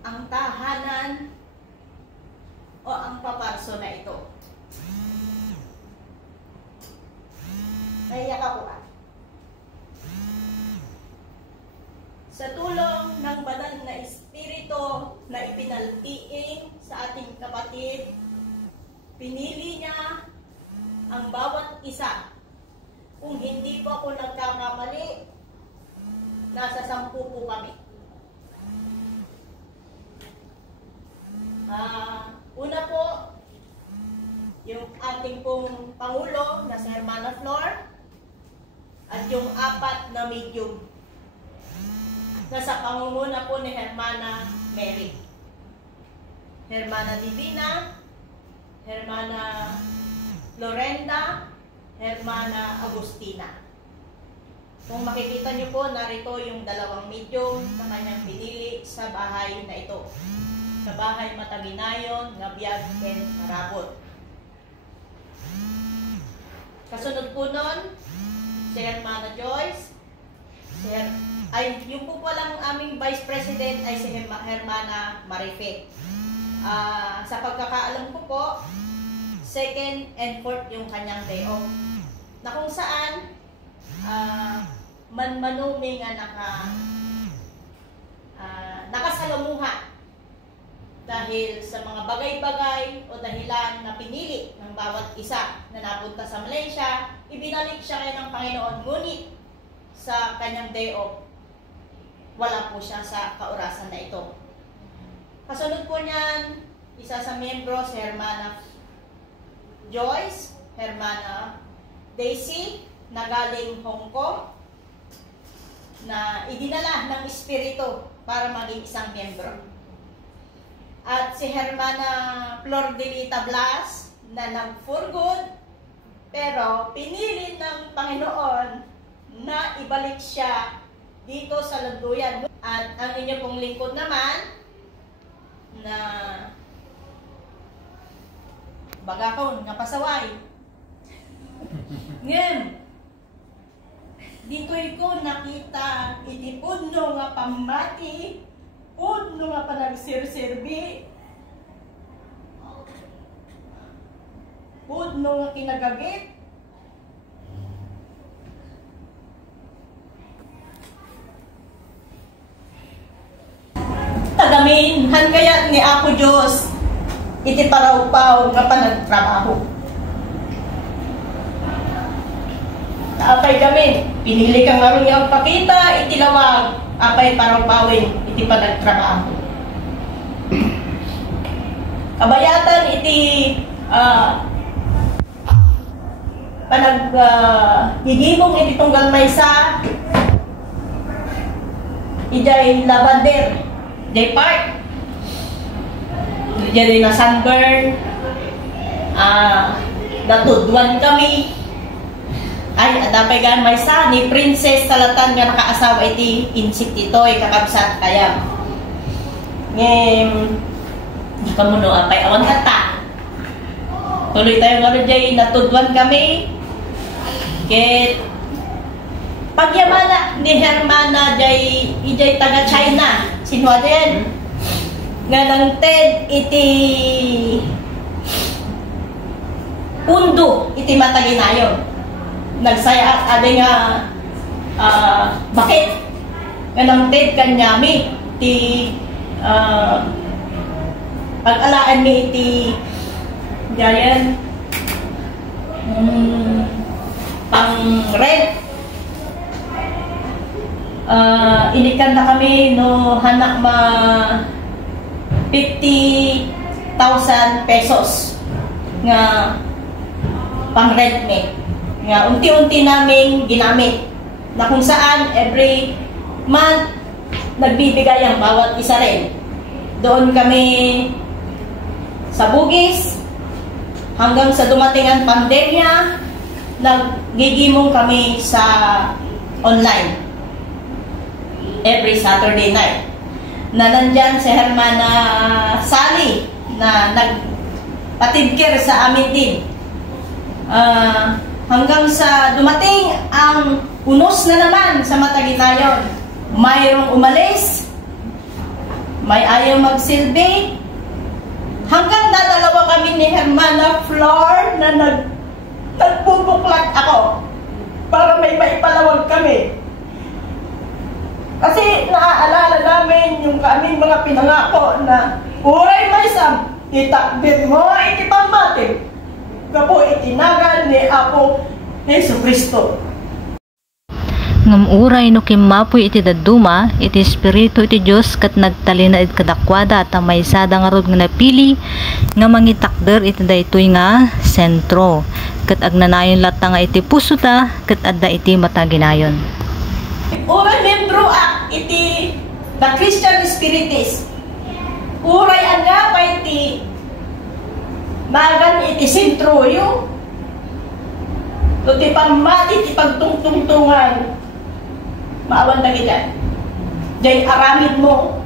ang tahanan o ang paparso na ito. Naiyak ako ah. Sa tulong ng banal na espiritu na ipinaltiing sa ating kapatid, pinili niya ang bawat isa. Kung hindi po ako nagkakamali, nasa 10 po kami. Una po, yung ating pong Pangulo na si Hermana Flor at yung 4 na medium. Nasa pangunguna po ni Hermana Mary, Hermana Divina, Hermana Lorenda, Hermana Agustina. Kung makikita niyo po, narito yung 2 medium na kanyang pinili sa bahay na ito. Sa bahay Mataginayon, Ngabiag, and Marabot. Kasunod po nun, si Hermana Joyce, yung po palang aming Vice President ay si Hermana Marife. Sa pagkakaalam ko po, 2nd and 4th yung kanyang day off. Na kung saan, manmanumi nga nakasalamuha dahil sa mga bagay-bagay o dahilan na pinili ng bawat isa na napunta sa Malaysia, ibinalik siya kay ng Panginoon. Ngunit sa kanyang day off, wala po siya sa kaorasan na ito. Kasunod po niyan, isa sa miyembro si Hermana Joyce, Hermana Daisy, na galing Hong Kong, na idinala ng Espiritu para maging isang miyembro. At si Hermana Flor de Lita Blas, na nag-for good, pero pinili ng Panginoon na ibalik siya dito sa Landuyan. At ang inyo pong lingkod naman, na bagakon, nga pasaway. Ngayon, dito ko nakita iti puno nga pamati, puno nga panagsirserbi, puno nga kinagagit. Tagaminhan kaya ni Apo Diyos iti paraw-paw nga panagtrabaho. Apay kami, pinili kang marong yung pakita, itilawag, apay paraw-pawin, iti panagtrabaho. Kabayatan, iti higimong iti tunggal maysa, ijay lavander, ijay park, ijay na sunburn, natudwan kami. Ay, adapay gan may sa ni Princess Talatan nga nakaasawa iti insik ito'y kakabsat kaya. Ngayon, di ka mo no, apay awan kata. Tuloy tayo nga rin, natudwan kami. Kit, pagyamana ni Hermana ijay taga China, sinwa din. Nga nang TED iti undo, iti Mataginayon. Nagsaya at ade nga bakit kanang TED kanyami ti pag-alaan mi iti gayan pang rent inikan na kami no hanak ma 50,000 pesos nga pang rent mi nga unti-unti naming ginamit na kung saan every month nagbibigay ang bawat isa rin. Doon kami sa Bugis hanggang sa dumating ang pandemya, naggigimong kami sa online every Saturday night. Na nandyan si Hermana Sally na nagpatidker sa amin din. Hanggang sa dumating ang unos na naman sa Mataginayon. Mayroong umalis, may ayaw magsilbi. Hanggang nadalawa kami ni Hermana Flor na nagbubuklat ako para may maipalawag kami. Kasi naaalala namin yung kaming mga pinangako na uray may sam, itakbir mo, iti pamati. Kapo itinagan ni Apo Yesu Kristo. Ngam uray no kimapoy iti daduma, iti espiritu iti Dios kat nagtalina iti kadakwada at may sada nga rod nga napili nga mangitakder iti daytoy nga sentro. Kat agnanayon lata nga iti puso ta, kat adda iti mataginayon. Uray membro iti the Christian Spiritis. Uray anga pa iti magan iti sentro yung iti pamati iti pagtungtungtungan. Maawan na kita. Jay aramid mo.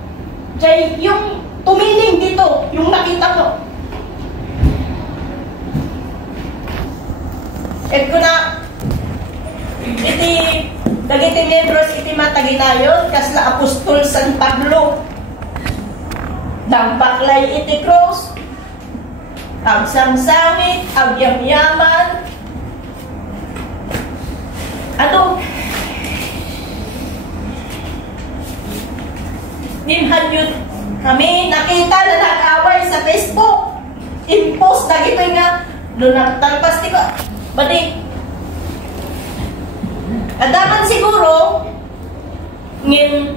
Jay yung tumiling dito, yung nakita mo. Ko na, iti, dagiti membros iti mataginayon, kasla Apostol San Pablo. Dambaklay iti cross. Ang samsamit, ang yamyaman. Ano? Nimhan yun kami nakita na nag-away sa Facebook. Impost na gito nga. Doon nagtalpas ko. Badi. Adaman siguro ngin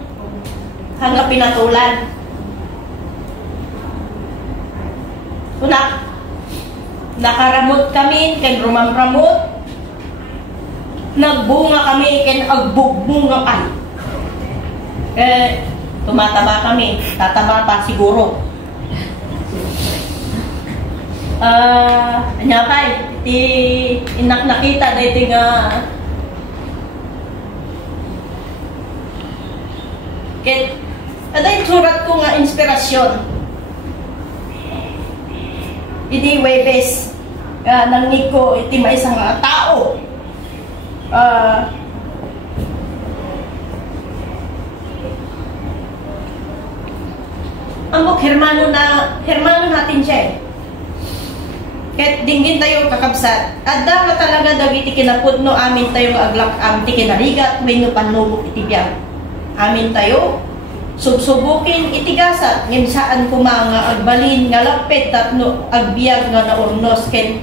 hanggang pinatulan. Una, nakaramot kami, ken rumamramot. Nagbunga kami, ken agbugbunga pa. Tumataba kami. Tataba pa siguro. Anyapay, iti inak nakita dito nga aday surat ko nga inspirasyon. Iti Webes nangnig ko iti maisang tao. Amok hermano natin siya eh. Kahit dinggin tayo kakabsat. Adda nga talaga dagiti kinapudno amin tayo aglak am ti kinarigat wenno panubok iti biag. Amin tayo subsubukin itigasat ngem saan kumanga agbalin nga lapet tatno agbiag nga naurnos ken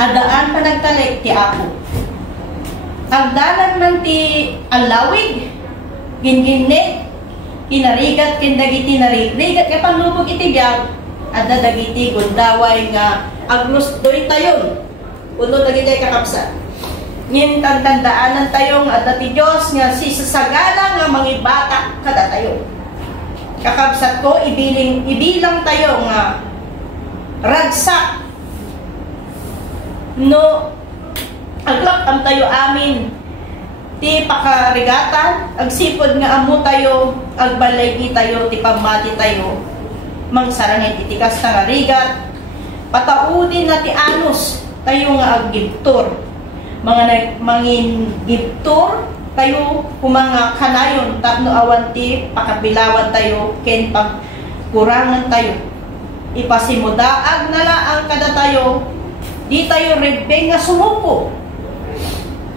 adaan pa nagtalik ti Apo. Agdalan man ti alawig ginginne kinarigat ken dagiti narigat nga panubok iti biag. Ada dagiti gundaway nga aglusdoy tayo. Uno dagiti kakabsat. Ngin tandandaanan tayo nga ada ti Dios nga si sasagala nga mangibata kada tayo. Kakabsat ko ibilang tayo nga ragsak no aglak am tayo amin ti pakarigatan agsipod nga amo tayo agbalay tayo ti pamati tayo mangsarangit itikas nga rigat pataudin na ti anos tayo nga aggibtor mga mangin gibtor tayo kumanga kanayon tapno awan ti pakabilawan tayo ken pagkurangan tayo ipasimudaag na ang kada tayo di tayo rebeng nga sumuko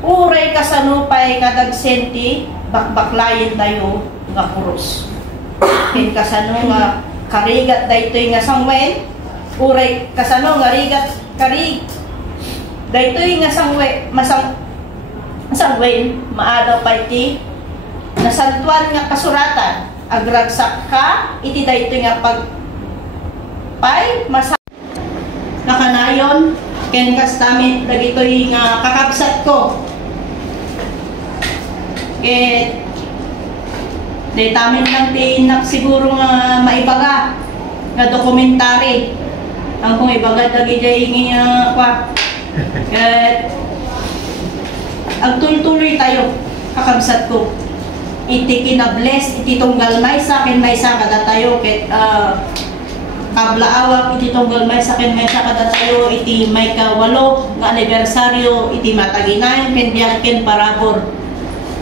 uray kasanupay kadagsenti bakbaklayin tayo nga kuros ken kasano nga karigat daytoy nga sangwen uray kasano nga rigat karig daytoy nga sangwen maadaw pa iti nasantuan nga kasuratan agragsak ka iti daytoy nga pagpay nakanayon ken kastamit dagitoy nga kakabsat ko ket tamin lang tinak siguro nga maibaga nga dokumentary ang kung ibaga dagi jay nga kwa agtuloy-tuloy tayo kakabsat ko iti kinabless iti tunggal may sa kada tayo ket kablaawak iti tunggal may sa kada tayo iti may kawalo nga anibersaryo iti mataginayon ken biag ken parabor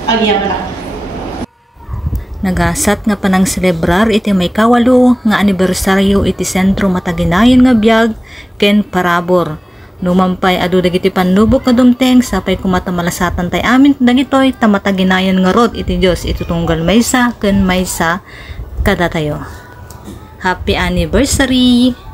agyaman. Nagasat nga panang celebrar iti may kawalo nga anibersaryo iti sentro mataginayan nga biyag ken parabor. Numampay adu dagiti panlubok nga dumteng sapay kumatamalasatan tay amin dagitoy tamataginayan nga rod iti Dios iti tunggal maysa ken maysa kada tayo. Happy anniversary!